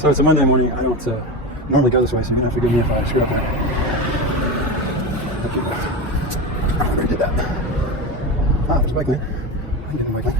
So it's a Monday morning. I don't normally go this way, so you're going to have to forgive me if I screw up there. Okay. I already did that. Ah, there's a bike lane. I can get in the bike lane.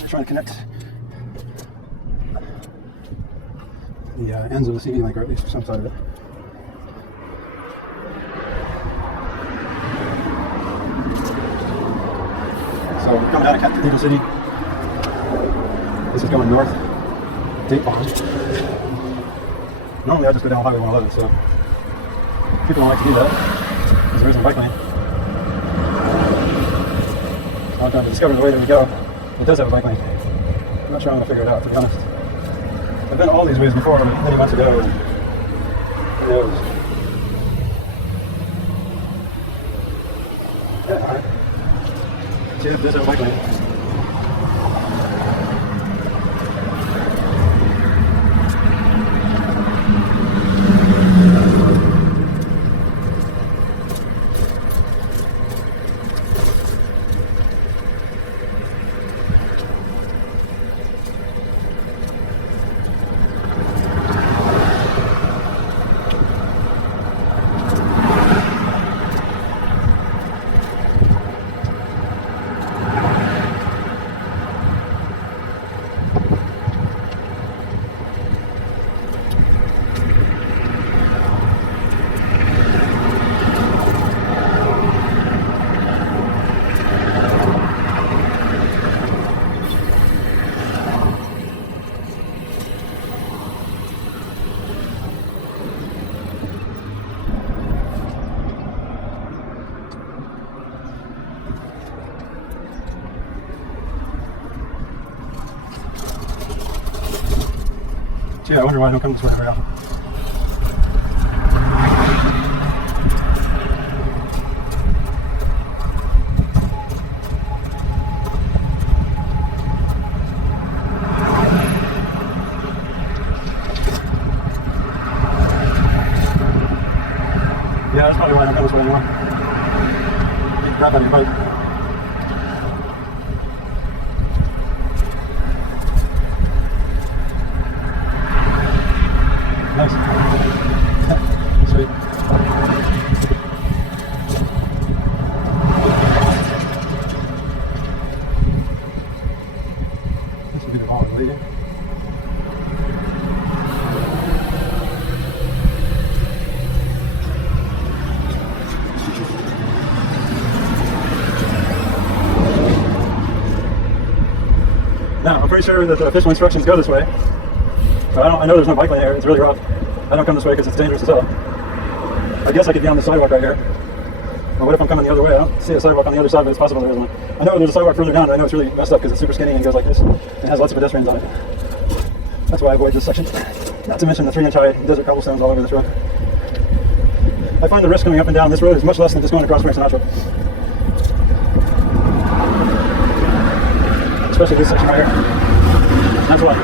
I'm trying to connect the ends of the CD link, or at least some side of it. So we're coming out of Cathedral City. This is going north. Date Pond. Normally I just go down Highway 111, so people don't like to do that because there isn't a bike lane. So I'm trying to discover the way that we go. It does have a bike lane. I'm not sure I'm going to figure it out, to be honest. I've been all these ways before many months ago, and who knows? Yeah, alright. See if there's a bike lane. Gee, I wonder why I don't come this way very often. Yeah, that's probably why I don't come this way anymore. Grab on your bike. Nice. Sweet. This would be the wall leading. Now, I'm pretty sure that the official instructions go this way. But I know there's no bike lane here. It's really rough. I don't come this way because it's dangerous as hell. I guess I could be on the sidewalk right here. But what if I'm coming the other way? I don't see a sidewalk on the other side, but it's possible there isn't one. I know there's a sidewalk further down, and I know it's really messed up because it's super skinny and goes like this. It has lots of pedestrians on it. That's why I avoid this section. Not to mention the 3-inch high desert cobblestones all over this road. I find the risk coming up and down this road is much less than just going across Frank Sinatra. Especially this section right here. That's why.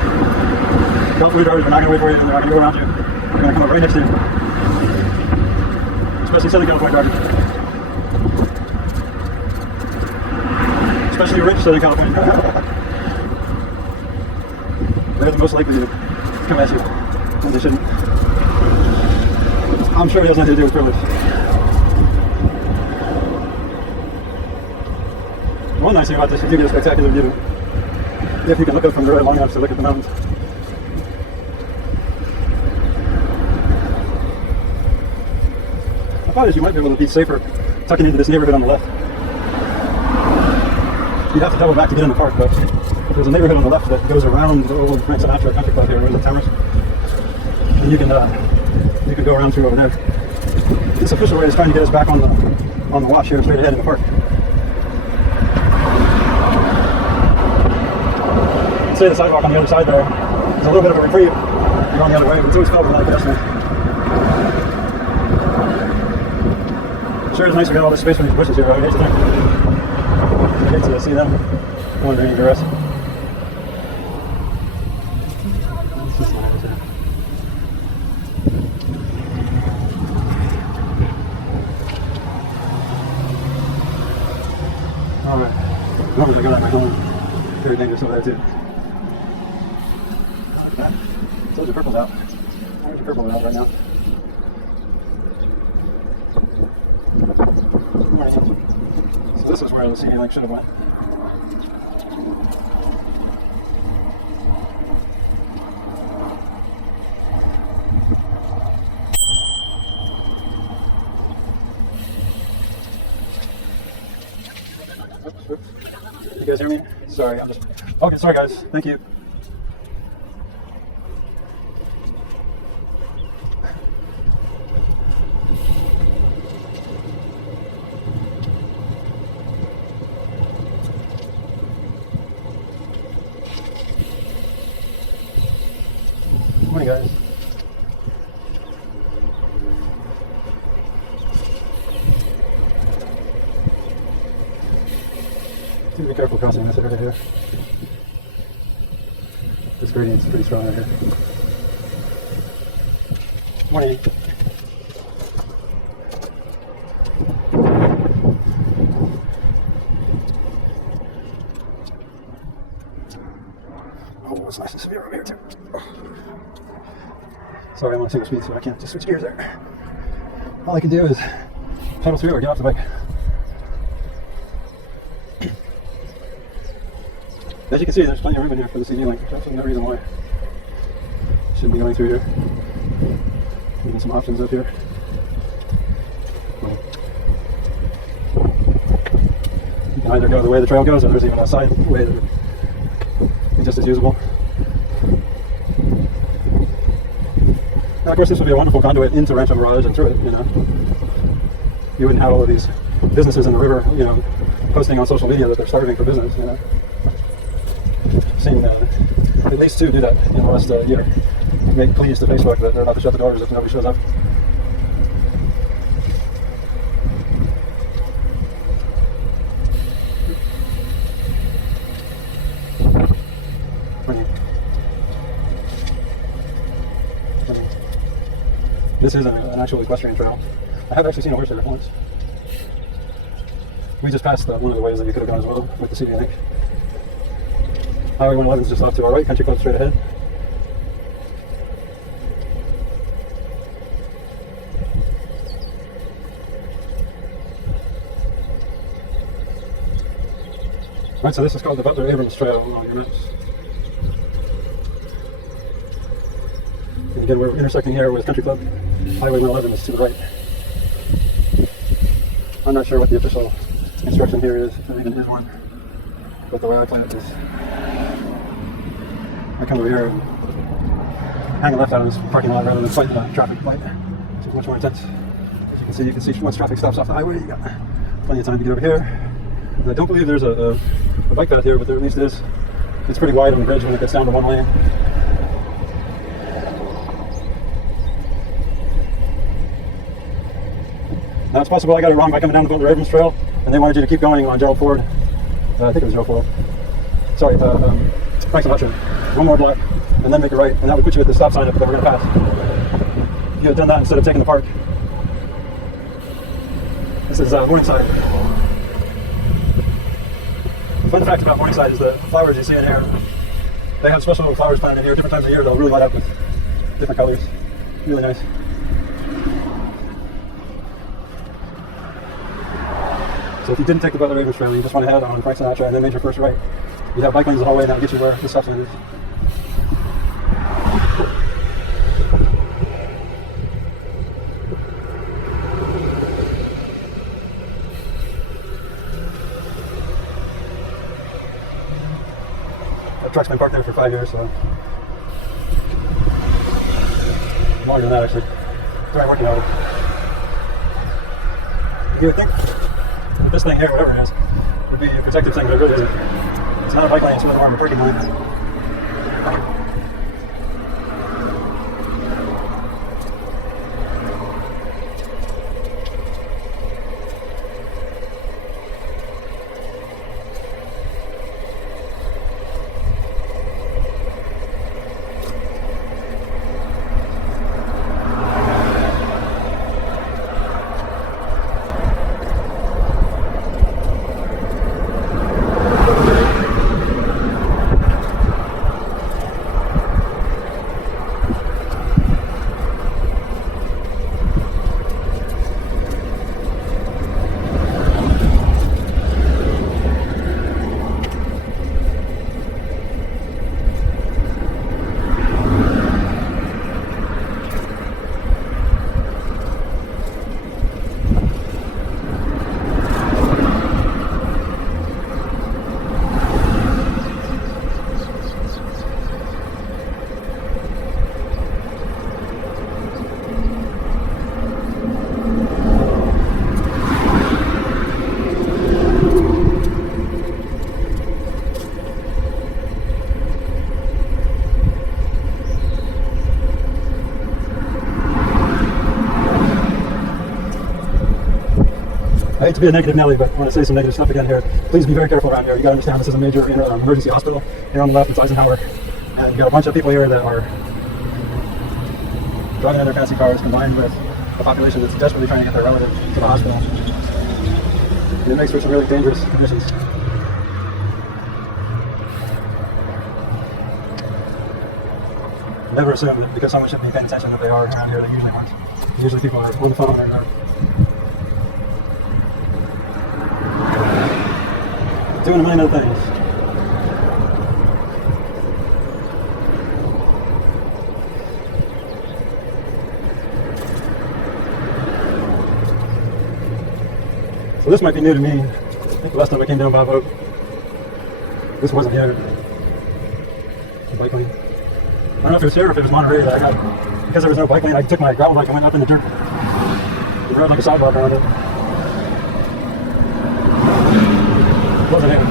California drivers are not going to wait for you, and they're not going to go around you. They're going to come up right next to you. Especially Southern California drivers. Especially rich Southern California. They're the most likely to come at you when they shouldn't. I'm sure it has nothing to do with privilege. One nice thing about this is you get a spectacular view if you can look up from the road long enough to look at the mountains. I thought you might be able to be safer tucking into this neighborhood on the left. You'd have to double back to get in the park, but there's a neighborhood on the left that goes around the old Frank Sinatra country club here where the towers, and you can go around through over there. This official rate is trying to get us back on the wash here straight ahead in the park. I'd say the sidewalk on the other side there is a little bit of a reprieve going the other way, but it's always felt like pedestrians. Sure is nice to get all this space from these bushes here, but I hate to see them under any duress. Alright, normally I got at my home. Very dangerous over there too. your purple's out. Where's your purple out right now? So this is where the CD link should have went. You guys hear me? Sorry, I'm just... Okay, sorry guys. Thank you. Good morning, guys. Be careful crossing this area here. This gradient's pretty strong right here. Morning. Oh, it's nice and severe over here too. Sorry, I'm on single speed, so I can't just switch gears there. All I can do is pedal through or get off the bike. As you can see, there's plenty of room in here for the CD link. There's absolutely no reason why it shouldn't be going through here. Even some options up here. You can either go the way the trail goes, or there's even a side way that is just as usable. Now, of course, this would be a wonderful conduit into Rancho Mirage and through it. You know, you wouldn't have all of these businesses in the river, you know, posting on social media that they're starving for business. You know. Seen at least 2 do that in the last year. Make pleas to Facebook that they're about to shut the doors if nobody shows up. This is an actual equestrian trail. I have actually seen a horse there once. We just passed one of the ways that you could have gone as well with the CD, I think. Highway 111 is just off to our right, country club straight ahead. Right, so this is called the Butler Abrams Trail on your maps. And again, we're intersecting here with Country Club. Highway 111 is to the right. I'm not sure what the official instruction here is, if there even is one. But the way I plan it is, I come over here and hang a left out of this parking lot rather than fighting a traffic light. Which is much more intense. As you can see once traffic stops off the highway, you got plenty of time to get over here. And I don't believe there's a bike path here, but there at least is. It's pretty wide on the bridge when it gets down to one lane. Now it's possible I got it wrong by coming down the Butler Abrams Trail, and they wanted you to keep going on Gerald Ford. I think it was Gerald Ford. Sorry, Frank Sinatra. One more block, and then make a right, and that would put you at the stop sign that we're going to pass. If you had done that instead of taking the park. This is Morningside. Fun fact about Morningside is the flowers you see in here. They have special little flowers planted in here. Different times of year, they'll really light up with different colors. Really nice. So if you didn't take the Butler Abrams Trail, you just went ahead on Frank Sinatra and then made your first right, you'd have bike lanes the whole way, and that'll get you where the stop sign is. That truck's been parked there for 5 years, so longer than that actually. They're working on it. You would think this thing here, whatever it is, would be a protective thing, but it really isn't. It's not a bike lane, it's really more of a parking lane. I hate to be a negative Nelly, but I want to say some negative stuff again here. Please be very careful around here. You got to understand this is a major emergency hospital. Here on the left, it's Eisenhower. And you got a bunch of people here that are driving in their fancy cars combined with a population that's desperately trying to get their relative to the hospital. And it makes for some really dangerous conditions. Never assume that because someone shouldn't be paying attention that they are around here, they usually aren't. Usually people are on the phone or doing a million other things. So this might be new to me. I think the last time I came down by boat, this wasn't here. The bike lane. I don't know if it was here or if it was Monterey that I got, because there was no bike lane, I took my gravel bike and went up in the dirt. The road like a sidewalk around it. It wasn't here.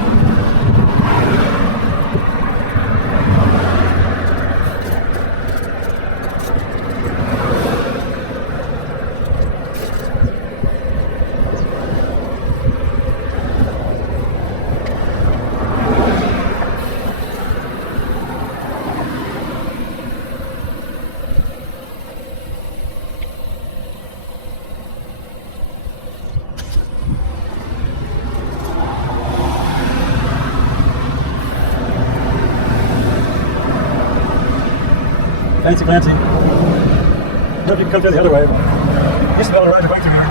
Fancy, fancy. I don't know if you can come through the other way. I used to be able to ride the bike through here,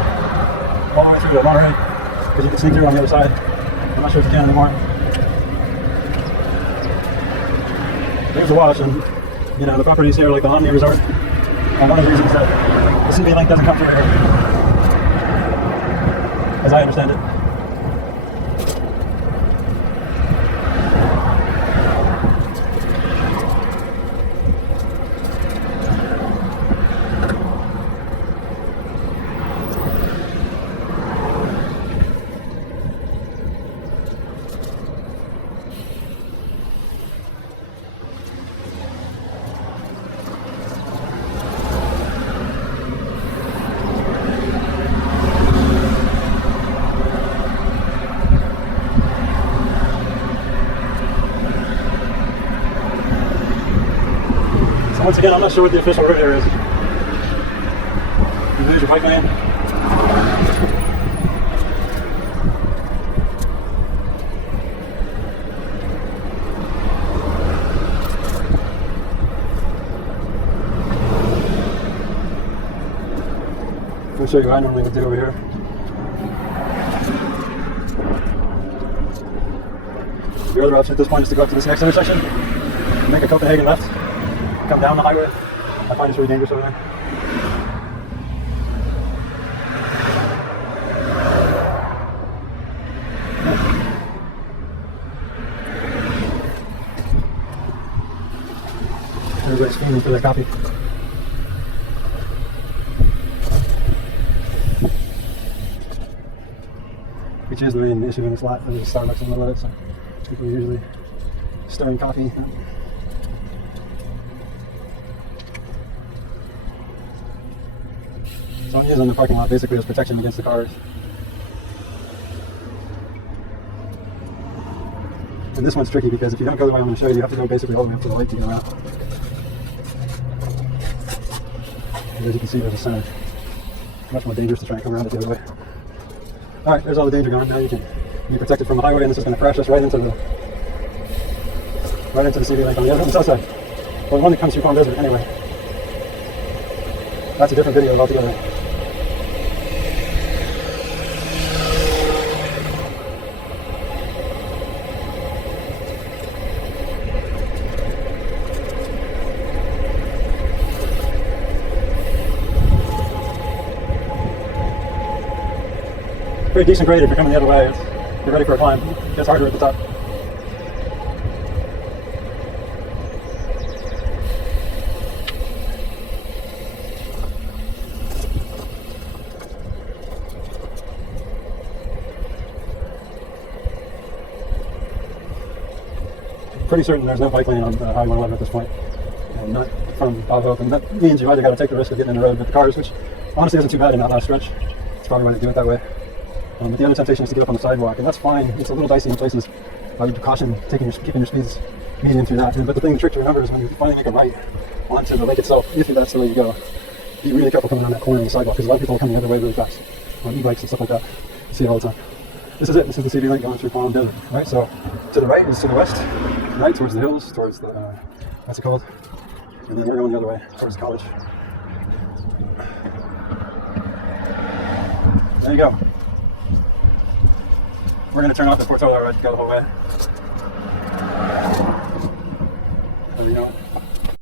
all the way through the Monterey, because you can sneak through on the other side. I'm not sure if you can anymore. There's the wash, and you know the properties here, like the Omni Resort. And one of the reasons that the CB link doesn't come through here, as I understand it. Once again, I'm not sure what the official route here is. There's your bike lane. I'll show you what I normally would do over here. The other option at this point is to go up to this next intersection, make a Copenhagen left, come down the highway. I find it's really dangerous over there. Everybody's screaming for their copy. Which is the main issue in this lot. There's Starbucks in the middle of it, so people are usually stirring coffee. So I'm using the parking lot basically as protection against the cars. And this one's tricky because if you don't go the way I'm going to show you, you have to go basically all the way up to the lake to get around. And as you can see, there's a center. Much more dangerous to try and come around it the other way. Alright, there's all the danger gone. Now you can be protected from the highway, and this is going to crash us right into the CB link on the south side. Well, the one that comes through Palm Desert anyway. That's a different video altogether. Pretty decent grade if you're coming the other way. You're ready for a climb. It gets harder at the top. Pretty certain there's no bike lane on Highway 111 at this point, and not from Bob Hope, and that means you either got to take the risk of getting in the road with the cars, which honestly isn't too bad in that last stretch. It's probably going to do it that way. But the other temptation is to get up on the sidewalk, and that's fine. It's a little dicey in places. You caution keeping your speeds medium through that. But the trick to remember is when you finally make a right onto the lake itself, if that's the way you go, be really careful coming on that corner on the sidewalk, because a lot of people are coming the other way really fast on e-bikes and stuff like that. You see it all the time. This is it. This is the CB link going through Palm Desert. Right. So to the right is to the west, right towards the hills, towards the what's it called? And then we're going the other way towards college. There you go. We're going to turn off the Portola ride to go the whole way. There we go.